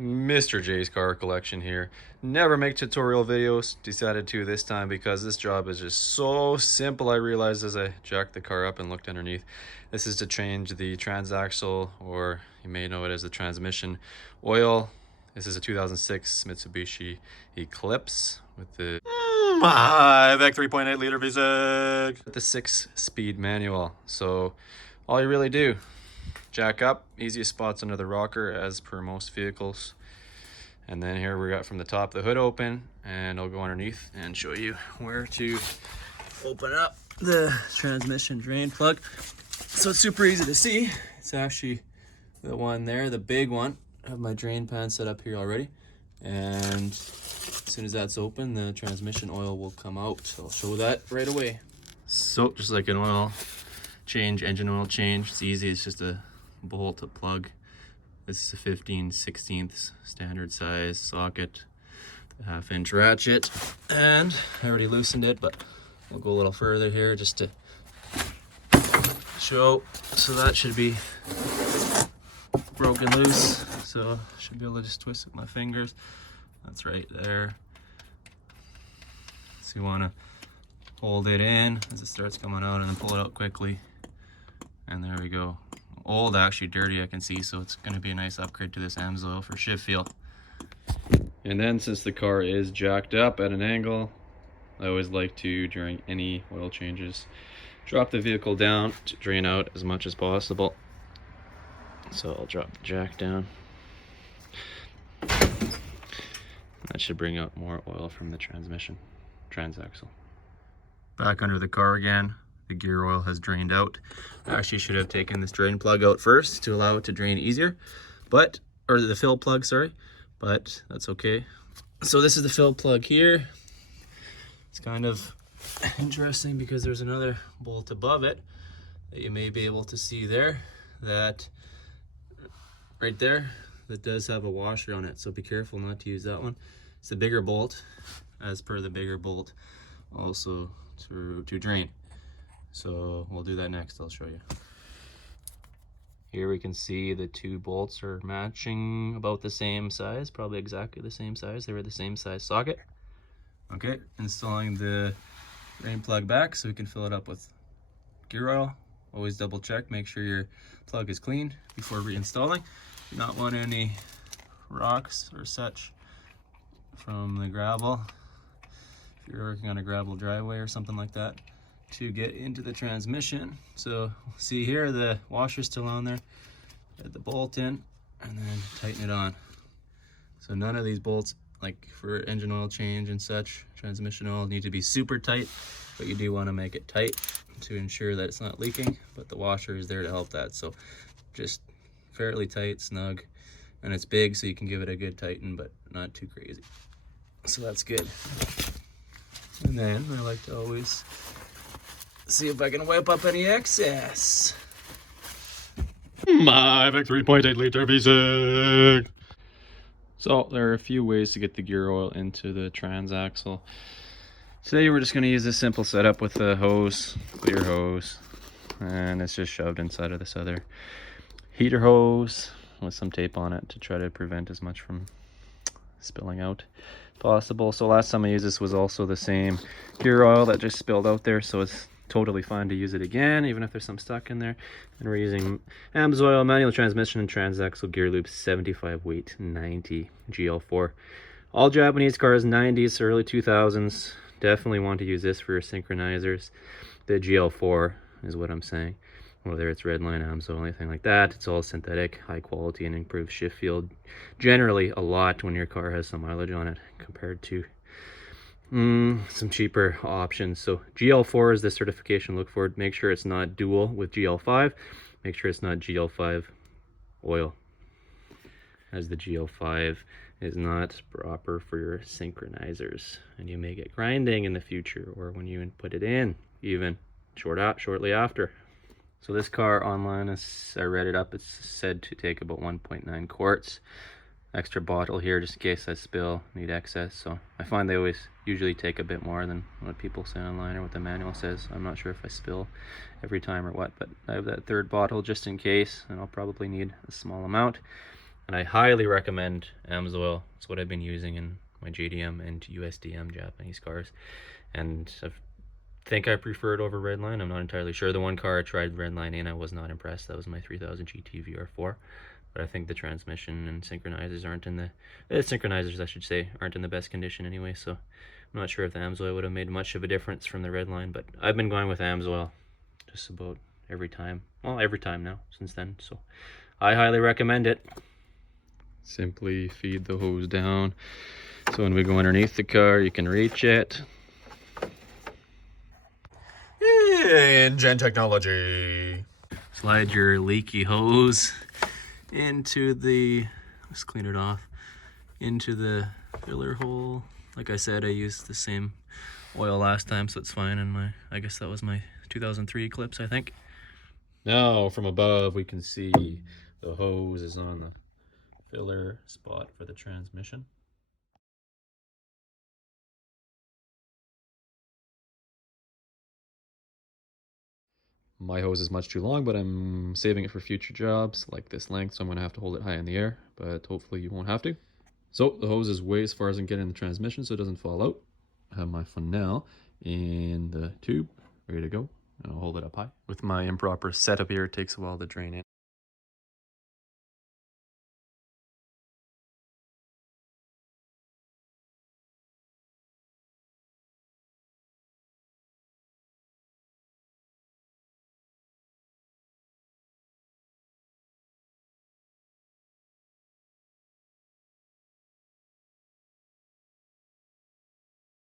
Mr. J's car collection here. Never make tutorial videos. Decided to this time because this job is just so simple. I realized as I jacked the car up and looked underneath. This is to change the transaxle, or you may know it as the transmission oil. This is a 2006 Mitsubishi Eclipse with the 3.8 liter V6 with the 6-speed manual. So all you really do, jack up, easiest spots under the rocker as per most vehicles. And then here we got from the top the hood open, and I'll go underneath and show you where to open up the transmission drain plug. So it's super easy to see. It's actually the one there, the big one. I have my drain pan set up here already. And as soon as that's open, the transmission oil will come out. I'll show that right away. So just like an oil change, engine oil change, it's easy. It's just a bolt, a plug. This is a 15/16 standard size socket, the 1/2-inch ratchet, and I already loosened it, but I'll go a little further here just to show. So that should be broken loose, so I should be able to just twist with my fingers. That's right there. So you want to hold it in as it starts coming out and then pull it out quickly, and there we go. Old, actually dirty, I can see, so it's going to be a nice upgrade to this AMSOIL for shift feel. And then since the car is jacked up at an angle, I always like to, during any oil changes, drop the vehicle down to drain out as much as possible. So I'll drop the jack down. That should bring out more oil from the transmission transaxle. Back under the car again. The gear oil has drained out. I actually should have taken this drain plug out first to allow it to drain easier, or the fill plug, sorry, but that's okay. So this is the fill plug here. It's kind of interesting because there's another bolt above it that you may be able to see there, that right there, that does have a washer on it, so be careful not to use that one. It's the bigger bolt, as per the bigger bolt, also to drain. So we'll do that next, I'll show you. Here we can see the two bolts are matching, about the same size, probably exactly the same size. They were the same size socket. Okay, installing the drain plug back so we can fill it up with gear oil. Always double check, make sure your plug is clean before reinstalling. Do not want any rocks or such from the gravel, if you're working on a gravel driveway or something like that, to get into the transmission. So see here, the washer's still on there. Get the bolt in and then tighten it on. So none of these bolts, like for engine oil change and such, transmission oil, need to be super tight, but you do want to make it tight to ensure that it's not leaking, but the washer is there to help that. So just fairly tight, snug, and it's big, so you can give it a good tighten, but not too crazy. So that's good. And then I like to always see if I can wipe up any excess. My 3.8 liter V6. So there are a few ways to get the gear oil into the transaxle. Today we're just going to use this simple setup with a hose, clear hose, and it's just shoved inside of this other heater hose with some tape on it to try to prevent as much from spilling out possible. So last time I used this was also the same gear oil that just spilled out there, so it's totally fine to use it again, even if there's some stuck in there. And we're using AMSOIL manual transmission and transaxle gear loops, 75 weight, 90 GL4. All Japanese cars, 90s, early 2000s, definitely want to use this for your synchronizers. The GL4 is what I'm saying. Whether it's Redline, AMSOIL, anything like that, it's all synthetic, high quality, and improves shift feel generally a lot when your car has some mileage on it compared to some cheaper options. So GL4 is the certification look for. Make sure it's not dual with GL5. Make sure it's not GL5 oil, as the GL5 is not proper for your synchronizers, and you may get grinding in the future, or when you put it in, even shortly after. So this car online, I read it up, it's said to take about 1.9 quarts. Extra bottle here just in case I spill, need excess. So I find they always usually take a bit more than what people say online or what the manual says. I'm not sure if I spill every time or what, but I have that third bottle just in case, and I'll probably need a small amount. And I highly recommend AMSOIL. It's what I've been using in my JDM and USDM Japanese cars. And I think I prefer it over Redline. I'm not entirely sure. The one car I tried Redline in, I was not impressed. That was my 3000 GT VR4. But I think the transmission and synchronizers aren't in the synchronizers, I should say, aren't in the best condition anyway. So I'm not sure if the AMSOIL would have made much of a difference from the Redline. But I've been going with AMSOIL just about every time. Well, every time now since then. So I highly recommend it. Simply feed the hose down. So when we go underneath the car, you can reach it. Engine technology. Slide your leaky hose into the, let's clean it off, into the filler hole. Like I said, I used the same oil last time, so it's fine. And I guess that was my 2003 Eclipse, I think. Now from above, we can see the hose is on the filler spot for the transmission. My hose is much too long, but I'm saving it for future jobs like this length, so I'm going to have to hold it high in the air, but hopefully you won't have to. So the hose is way as far as I can get in the transmission so it doesn't fall out. I have my funnel in the tube, ready to go. And I'll hold it up high. With my improper setup here, it takes a while to drain in.